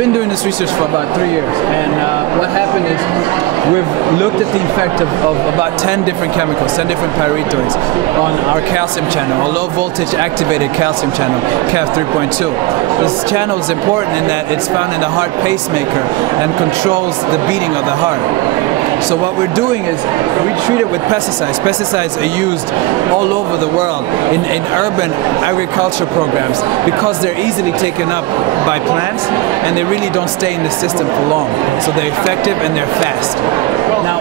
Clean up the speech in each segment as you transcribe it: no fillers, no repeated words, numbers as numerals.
been doing this research for about 3 years, and what happened is we've looked at the effect of about 10 different chemicals, 10 different pyrethroids on our calcium channel, a low voltage activated calcium channel, CAF 3.2. This channel is important in that it's found in the heart pacemaker and controls the beating of the heart. So what we're doing is we treat it with pesticides. Pesticides are used all over the world in urban agriculture programs because they're easily taken up by plants and they really don't stay in the system for long. So they're effective and they're fast. Now,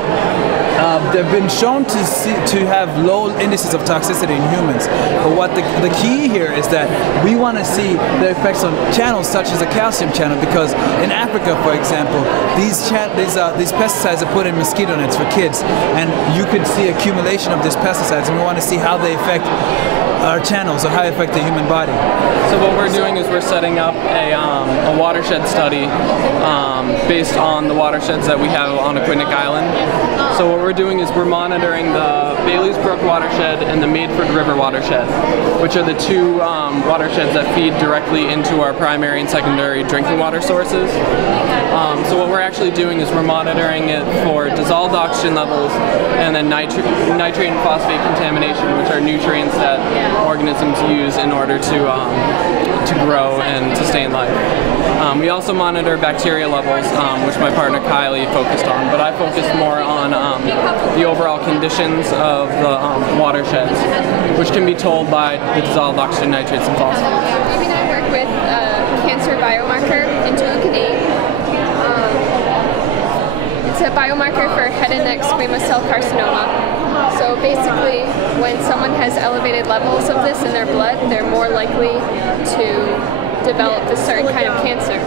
they've been shown to have low indices of toxicity in humans. But what the key here is that we want to see the effects on channels such as the calcium channel, because in Africa, for example, these pesticides are put in mosquito nets for kids, and you can see accumulation of these pesticides, and we want to see how they affect our channels or how they affect the human body. So what we're doing is we're setting up a watershed study based on the watersheds that we have on Aquidneck Island. So what we're doing is we're monitoring the Bailey's Brook watershed and the Maidford River watershed, which are the two watersheds that feed directly into our primary and secondary drinking water sources. So what we're actually doing is we're monitoring it for dissolved oxygen levels and then nitrate and phosphate contamination, which are nutrients that organisms use in order to grow and sustain life. We also monitor bacteria levels, which my partner Kylie focused on, but I focused more on the overall conditions of the watersheds, which can be told by the dissolved oxygen, nitrates, and phosphates. Maybe I work with a cancer biomarker, interleukin-8. It's a biomarker for head and neck squamous cell carcinoma. So basically, when someone has elevated levels of this in their blood, they're more likely to develop this certain kind of cancer.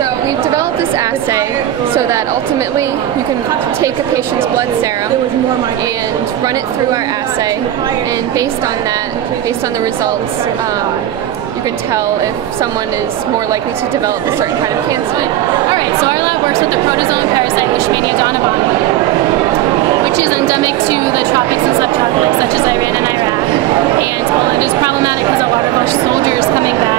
So we've developed this assay so that ultimately you can take a patient's blood serum and run it through our assay, and based on that, based on the results, you can tell if someone is more likely to develop a certain kind of cancer. Alright, so our lab works with the protozoan parasite Leishmania donovani, which is endemic to the tropics and subtropics such as Iran and Iraq. And while it is problematic because of water-washed soldiers coming back,